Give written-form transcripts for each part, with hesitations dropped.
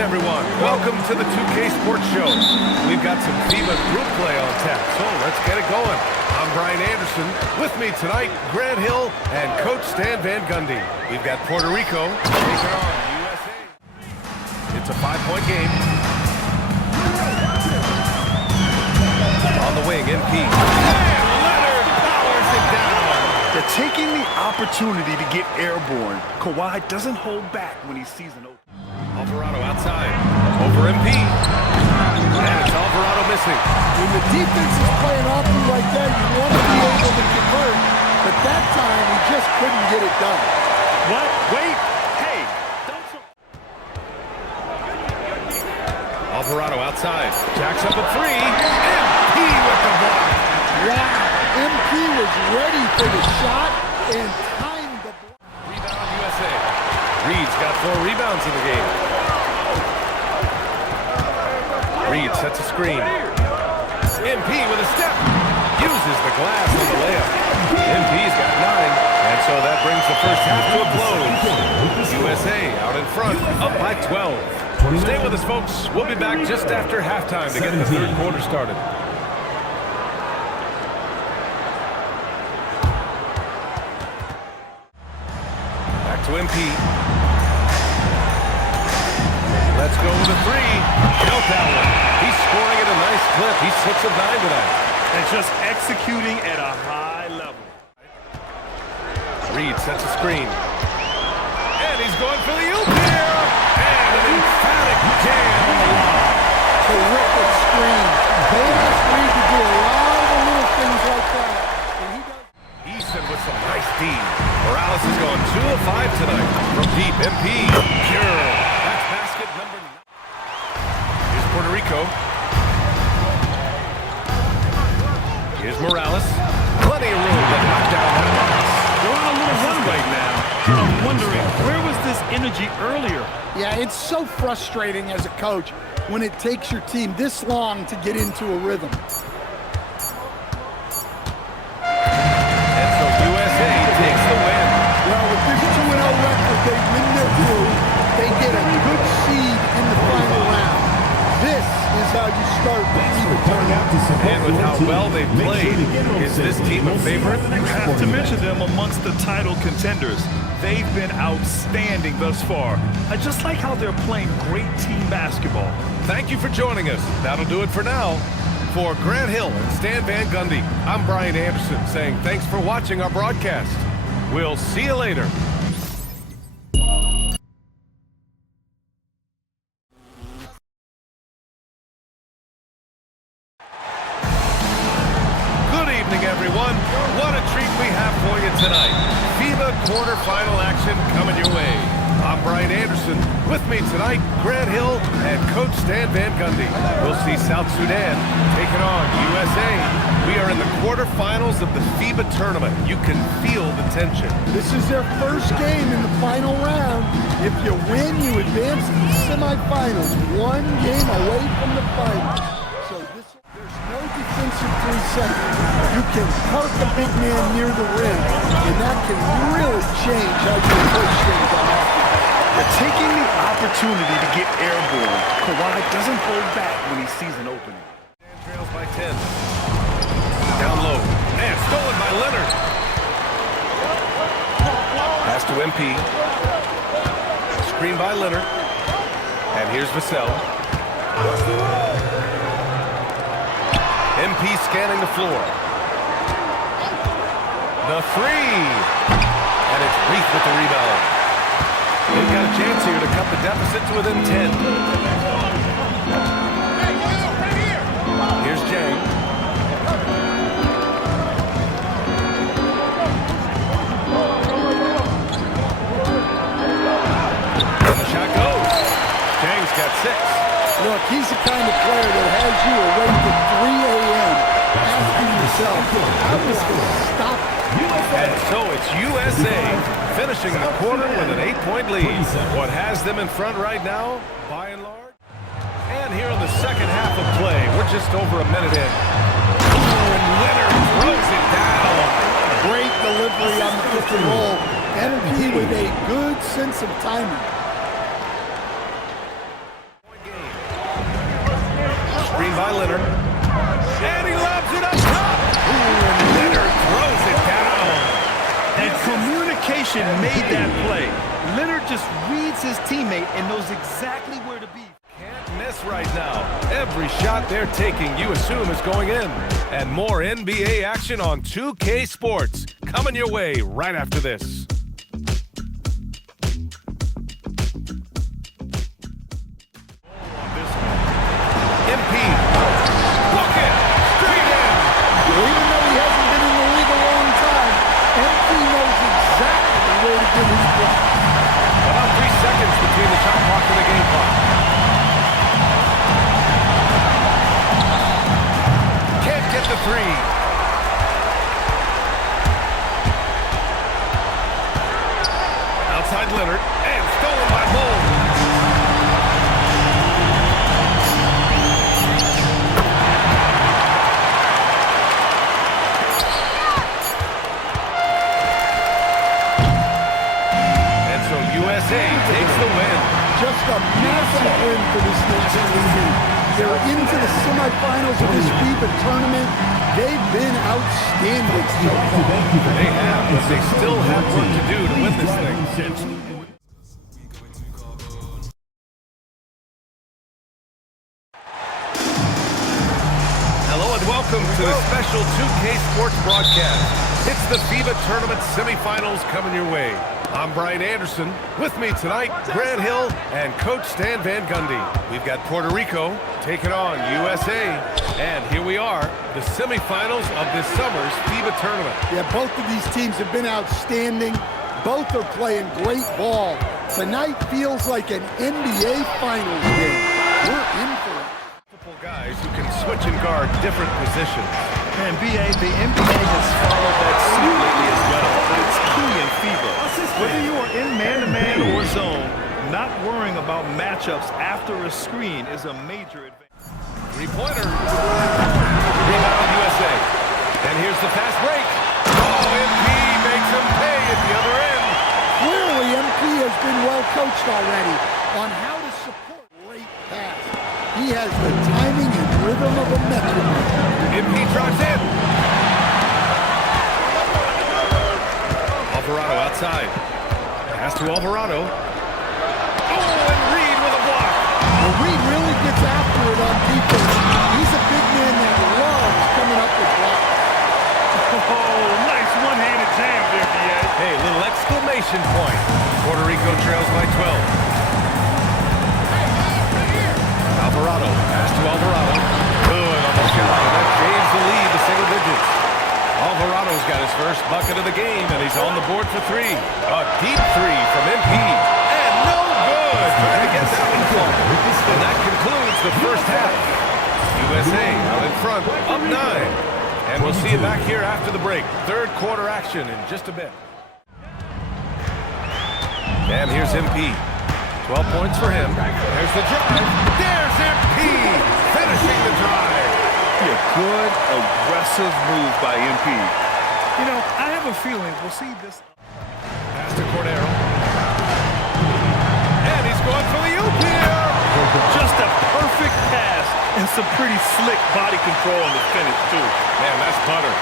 everyone. Welcome to the 2K Sports Show. We've got some Fiba group play on tap, so let's get it going. I'm Brian Anderson. With me tonight, Grant Hill and Coach Stan Van Gundy. We've got Puerto Rico taking on USA. It's a 5-point game. On the wing, MP. And Leonard powers it down. They're taking the opportunity to get airborne. Kawhi doesn't hold back when he sees an open. Alvarado outside, over MP, and it's Alvarado missing. When the defense is playing off you like that, you want to be able to convert, but that time he just couldn't get it done. What? Wait! Hey! Don't... Alvarado outside, jacks up a three, MP with the block. Wow, MP was ready for the shot and timed the block. Rebound USA. Reed's got 4 rebounds in the game. Reed sets a screen. MP with a step. Uses the glass on the layup. MP's got 9. And so that brings the first half to a close. USA out in front, up by 12. Stay with us, folks. We'll be back just after halftime to get the third quarter started. Back to MP. Let's go with a 3. Count that one. He's scoring at a nice clip. He's 6 of 9 tonight. And just executing at a high level. Reed sets a screen. And he's going for the oop here. And an emphatic jam on the lob. Terrific screen. They asked Reed to do a lot of little things like that. And he does. Easton with some nice D. Morales is going 2 of 5 tonight. From deep, MP. Pure. That's basket number 9. Here's Puerto Rico. Here's Morales. Plenty of room to knock down that pass. They're on a little run right now. I'm wondering, where was this energy earlier? Yeah, it's so frustrating as a coach when it takes your team this long to get into a rhythm. And so USA takes the win. Well, with this 2-0 record, they win their group. They get a good seed in the final round. This is how you start the FIBA tournament. And with how well they've played, is this team a favorite? You have to mention them amongst the title contenders. They've been outstanding thus far. I just like how they're playing great team basketball. Thank you for joining us. That'll do it for now. For Grant Hill and Stan Van Gundy, I'm Brian Anderson saying thanks for watching our broadcast. We'll see you later. Everyone, what a treat we have for you tonight. FIBA quarterfinal action coming your way. I'm Brian Anderson. With me tonight, Grant Hill and Coach Stan Van Gundy. We'll see South Sudan taking on USA. We are in the quarterfinals of the FIBA tournament. You can feel the tension. This is their first game in the final round. If you win, you advance to the semifinals. 1 game away from the final. So there's no defensive 3 seconds. You can park a big man near the rim, and that can really change how you approach things on offense. They're taking the opportunity to get airborne. Kawhi doesn't hold back when he sees an opening. Trails by 10. Down low. Man, stolen by Leonard. Pass to MP. Screen by Leonard. And here's Vassell. MP scanning the floor. The 3. And it's Reith with the rebound. They've got a chance here to cut the deficit to within 10. Here's Jang. And the shot goes. Jang's got 6. Look, he's the kind of player that has you awake at 3 a.m. asking yourself, how is this going to stop? And so it's USA finishing the quarter with an 8-point lead. What has them in front right now, by and large? And here in the second half of play, we're just over a minute in. And Leonard throws it down. Great delivery on the pick and roll. MP with a good sense of timing. screen by Leonard. And he lobs it up top. Ooh, and Leonard throws it down. And communication made that play. Leonard just reads his teammate and knows exactly where to be. Can't miss right now. Every shot they're taking, you assume, is going in. And more NBA action on 2K Sports coming your way right after this. Even though he hasn't been in the league a long time, MP knows exactly where to get his block. About 3 seconds between the shot clock and the game clock. Can't get the three. Outside Leonard, and stolen by Bull. USA takes the win. Just a massive win for this national team. They're into the semifinals of this FIBA tournament. They've been outstanding so far. They have, but they still have work to do to win this thing. Hello and welcome to the special 2K Sports broadcast. It's the FIBA tournament semifinals coming your way. I'm Brian Anderson. With me tonight, Grant Hill and Coach Stan Van Gundy. We've got Puerto Rico taking on USA. And here we are, the semifinals of this summer's FIBA tournament. Yeah, both of these teams have been outstanding. Both are playing great ball. Tonight feels like an NBA Finals game. We're in for it. Multiple guys who can switch and guard different positions. And the NBA has followed that suit lately as well, but it's key in FIBA. Whether you are in man-to-man or zone, not worrying about matchups after a screen is a major advantage. Three-pointer. Rebound USA. And here's the fast break. Oh, MP makes him pay at the other end. Clearly, MP has been well coached already on how to support great pass. He has the timing and rhythm of a metronome. MP drives in. Alvarado outside. Pass to Alvarado. Oh, and Reed with a block. Well, Reed really gets after it on defense. He's a big man that loves coming up with blocks. Oh, nice one-handed jam there, BA. Hey, little exclamation point. Puerto Rico trails by 12. Alvarado, pass to Alvarado. Good on the shot. That gains the lead to single digits. Alvarado's got his first bucket of the game, and he's on the board for three. A deep three from MP. And no good. Trying to get that one full. And that concludes the first half. USA out in front, up 9. And we'll see you back here after the break. Third quarter action in just a bit. And here's MP. 12 points for him. There's the drive. There's MP finishing the drive. A good, aggressive move by MP. You know, I have a feeling we'll see this. Pass to Torneo. And he's going for the oop here. Just a perfect pass and some pretty slick body control on the finish, too. Man, that's butter.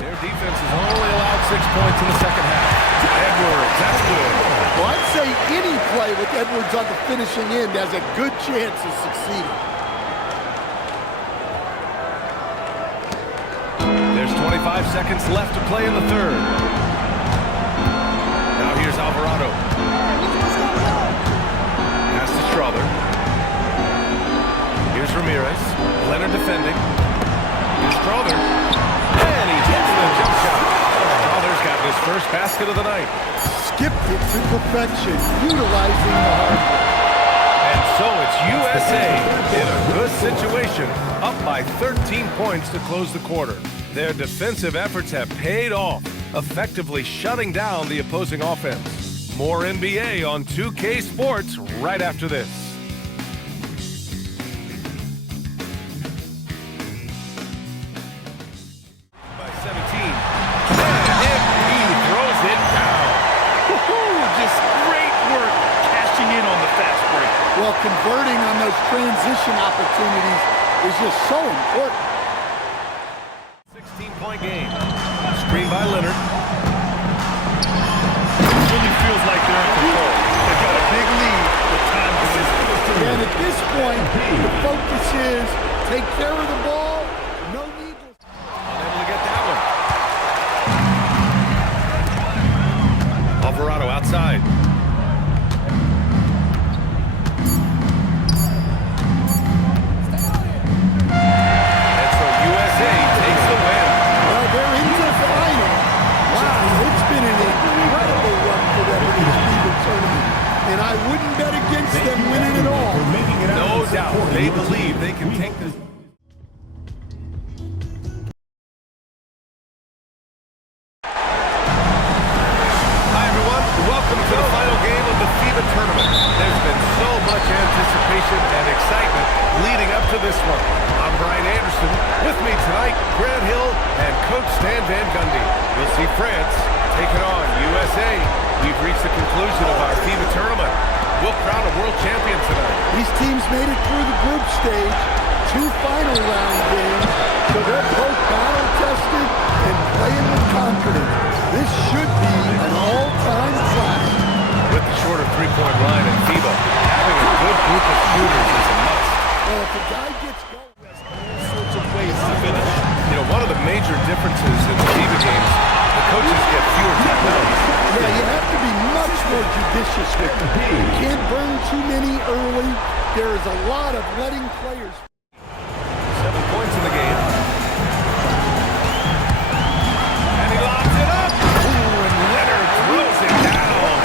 Their defense has only allowed 6 points in the second half. Edwards, that's good. Well, I'd say any play with Edwards on the finishing end has a good chance of succeeding. There's 25 seconds left to play in the third. Now here's Alvarado. Pass to Strother. Here's Ramirez. Leonard defending. Here's Strother. And he hits the jump shot. Strother's got his first basket of the night. Skipped it to perfection, utilizing the hard work. And so it's USA in a good situation, up by 13 points to close the quarter. Their defensive efforts have paid off, effectively shutting down the opposing offense. More NBA on 2K Sports right after this. By 17. And he throws it down. Just great work cashing in on the fast break. Well, those transition opportunities is just so important. 16-point game. Screen by Leonard. It really feels like they're in control. They've got a big lead with time to win. And at this point, the focus is take care of the ball. No need to... Unable to get that one. Alvarado outside. And so USA takes the win. Well, they're into the final. Wow, it's been an incredible run for them in this FIBA tournament. And I wouldn't bet against them winning it all. No doubt. They believe they can take this. Hi, everyone. Welcome to the final game of the FIBA tournament. There's been so much anticipation and excitement leading up to this one. I'm Brian Anderson. With me tonight, Grant Hill and Coach Stan Van Gundy. We'll see France taking on USA. We've reached the conclusion of our FIBA tournament. We'll crown a world champion tonight. These teams made it through the group stage, 2 final round games, so they're both battle-tested and playing with confidence. This should be an all-time classic. With the shorter three-point line in FIBA, having a good group of shooters is a must. Well, if a guy gets going, All sorts of ways to finish. You know, one of the major differences in the FIBA games, the coaches get fewer timeouts. yeah, you have to be much more judicious with them. You can't burn too many early. There is a lot of letting players... 7 points in the game. And he lobs it up. Ooh, and Leonard throws it down.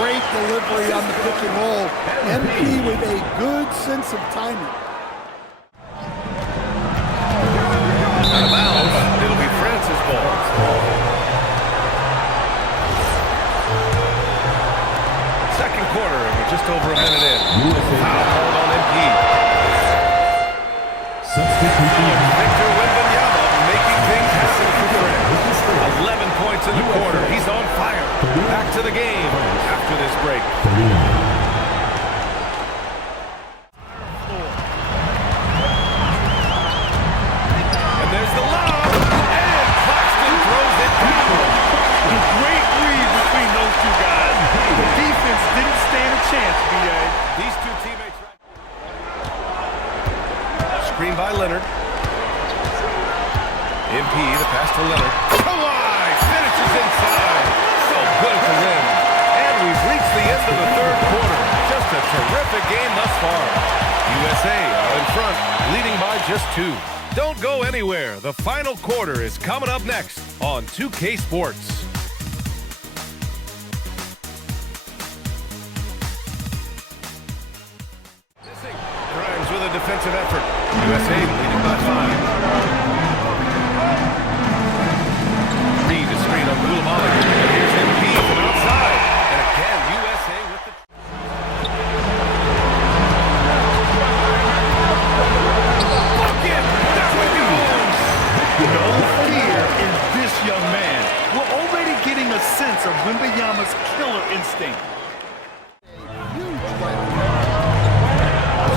Great delivery on the pick and roll. MP with a good sense of timing. Out of bounds. It'll be France's ball. Second quarter, and we're just over a minute in. Foul called on MP. Victor Wembanyama making things happen for France. 11 points in the quarter. He's on fire. Back to the game after this break. And there's the lob. And Claxton throws it down. A great read between those two guys. The defense didn't stand a chance, B.A. These two teammates. Screen by Leonard. MP, the pass to Leonard. Kawhi finishes inside. So good at the rim. And we've reached the end of the third quarter. Just a terrific game thus far. USA are in front, leading by just 2. Don't go anywhere. The final quarter is coming up next on 2K Sports. Grimes with a defensive effort. USA leading by 5. Reed is screen on Goulamali. Here's MP from outside. And again, USA with the... Bucket! There we go! No fear in this young man. We're already getting a sense of Wembanyama's killer instinct.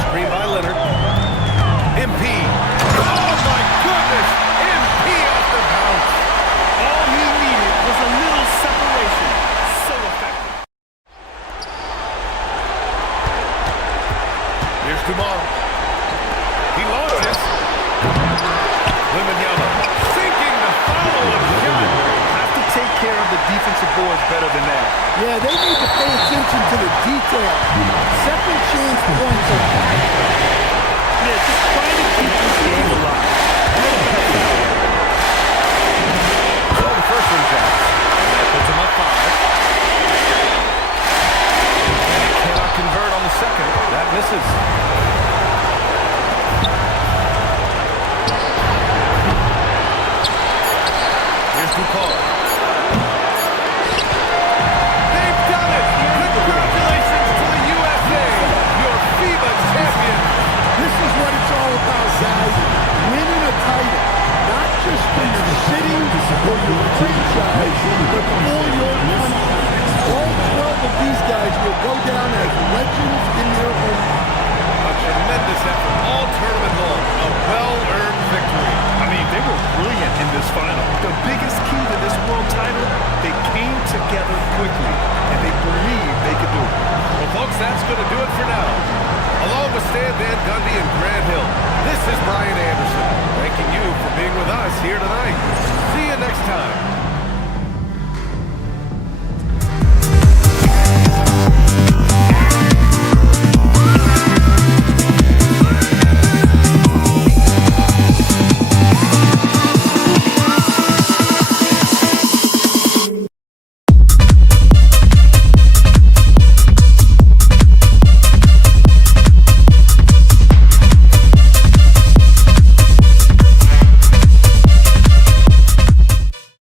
Screen by Leonard. MP. Oh, my goodness! MP off the bounce. All he needed was a little separation. So effective. Here's Dumont. He launches. Wembanyama sinking the follow-up shot. Have to take care of the defensive boards better than that. Yeah, they need to pay attention to the detail. Second chance points are fine. Yeah, just trying to keep this game alive. So the first one drops. And that puts him up 5. And he cannot convert on the second. That misses. Here's Ducall. They've done it! Congratulations to the USA! Your FIBA champions! This is what it's all about, guys. Winning a title. Not just for your city or your franchise, but for your country. All 12 of these guys will go down as legends in their own right. quickly, and they believe they can do it. Well, folks, that's going to do it for now. Along with Stan Van Gundy and Grant Hill, this is Brian Anderson, thanking you for being with us here tonight. See you next time.